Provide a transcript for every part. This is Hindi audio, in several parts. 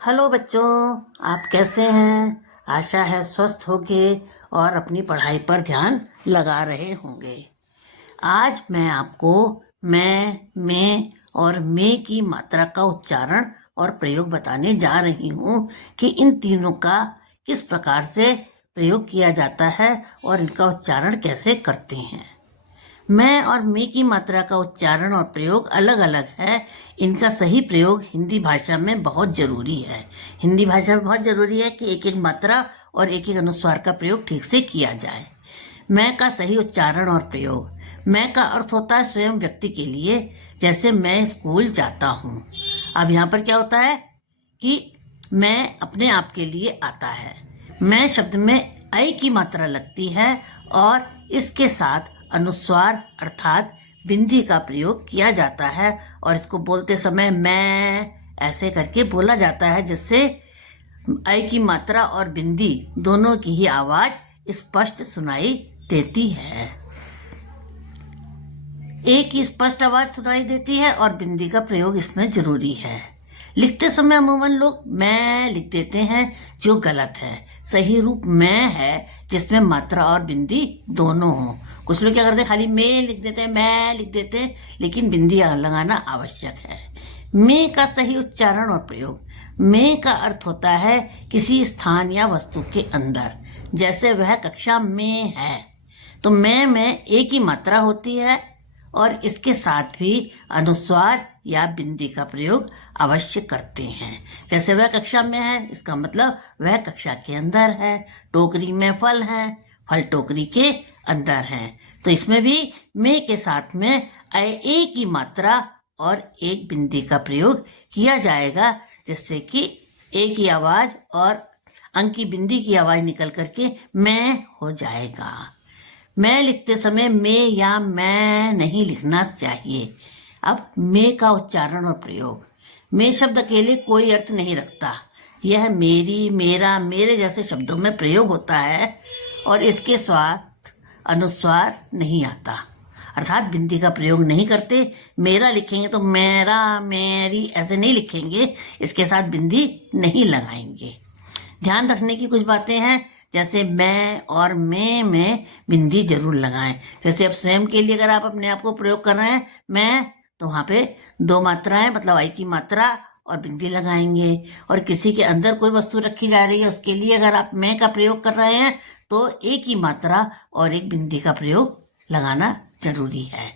हेलो बच्चों, आप कैसे हैं? आशा है स्वस्थ होंगे और अपनी पढ़ाई पर ध्यान लगा रहे होंगे। आज मैं आपको मैं और में की मात्रा का उच्चारण और प्रयोग बताने जा रही हूँ कि इन तीनों का किस प्रकार से प्रयोग किया जाता है और इनका उच्चारण कैसे करते हैं। मैं और मी की मात्रा का उच्चारण और प्रयोग अलग अलग है। इनका सही प्रयोग हिंदी भाषा में बहुत जरूरी है। हिंदी भाषा में बहुत जरूरी है कि एक एक मात्रा और एक एक अनुस्वार का प्रयोग ठीक से किया जाए। मैं का सही उच्चारण और प्रयोग। मैं का अर्थ होता है स्वयं व्यक्ति के लिए, जैसे मैं स्कूल जाता हूँ। अब यहाँ पर क्या होता है कि मैं अपने आप के लिए आता है। मैं शब्द में ऐ की मात्रा लगती है और इसके साथ अनुस्वार अर्थात बिंदी का प्रयोग किया जाता है और इसको बोलते समय मैं ऐसे करके बोला जाता है, जिससे ऐ की मात्रा और बिंदी दोनों की ही आवाज स्पष्ट सुनाई देती है। एक की स्पष्ट आवाज सुनाई देती है और बिंदी का प्रयोग इसमें जरूरी है। लिखते समय अमूमन लोग मैं लिख देते हैं, जो गलत है। सही रूप मैं है जिसमें मात्रा और बिंदी दोनों हो। कुछ लोग क्या करते हैं, खाली मैं लिख देते हैं, मैं लिख देते हैं, लेकिन बिंदी लगाना आवश्यक है। मैं का सही उच्चारण और प्रयोग। मैं का अर्थ होता है किसी स्थान या वस्तु के अंदर, जैसे वह कक्षा में है तो मैं में एक ही मात्रा होती है और इसके साथ भी अनुस्वार या बिंदी का प्रयोग अवश्य करते हैं। जैसे वह कक्षा में है, इसका मतलब वह कक्षा के अंदर है। टोकरी में फल है, फल टोकरी के अंदर है। तो इसमें भी में के साथ में ए की मात्रा और एक बिंदी का प्रयोग किया जाएगा, जिससे कि ए की आवाज और अंक की बिंदी की आवाज निकल करके मैं हो जाएगा। मैं लिखते समय मैं या मैं नहीं लिखना चाहिए। अब मैं का उच्चारण और प्रयोग। मैं शब्द अकेले कोई अर्थ नहीं रखता। यह मेरी, मेरा, मेरे जैसे शब्दों में प्रयोग होता है और इसके साथ अनुस्वार नहीं आता, अर्थात बिंदी का प्रयोग नहीं करते। मेरा लिखेंगे तो मेरा, मेरी ऐसे नहीं लिखेंगे, इसके साथ बिंदी नहीं लगाएंगे। ध्यान रखने की कुछ बातें हैं, जैसे मैं और में बिंदी जरूर लगाएं। जैसे अब स्वयं के लिए अगर आप अपने आप को प्रयोग कर रहे हैं मैं, तो वहां पे दो मात्राएं मतलब आई की मात्रा और बिंदी लगाएंगे। और किसी के अंदर कोई वस्तु रखी जा रही है, उसके लिए अगर आप मैं का प्रयोग कर रहे हैं तो एक ही मात्रा और एक बिंदी का प्रयोग लगाना जरूरी है।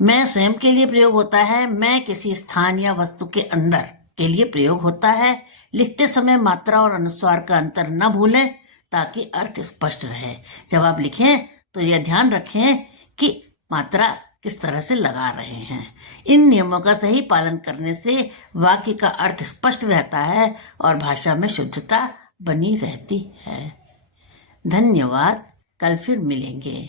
मैं स्वयं के लिए प्रयोग होता है। मैं किसी स्थान या वस्तु के अंदर के लिए प्रयोग होता है। लिखते समय मात्रा और अनुस्वार का अंतर न भूलें ताकि अर्थ स्पष्ट रहे। जब आप लिखें तो यह ध्यान रखें कि मात्रा किस तरह से लगा रहे हैं। इन नियमों का सही पालन करने से वाक्य का अर्थ स्पष्ट रहता है और भाषा में शुद्धता बनी रहती है। धन्यवाद। कल फिर मिलेंगे।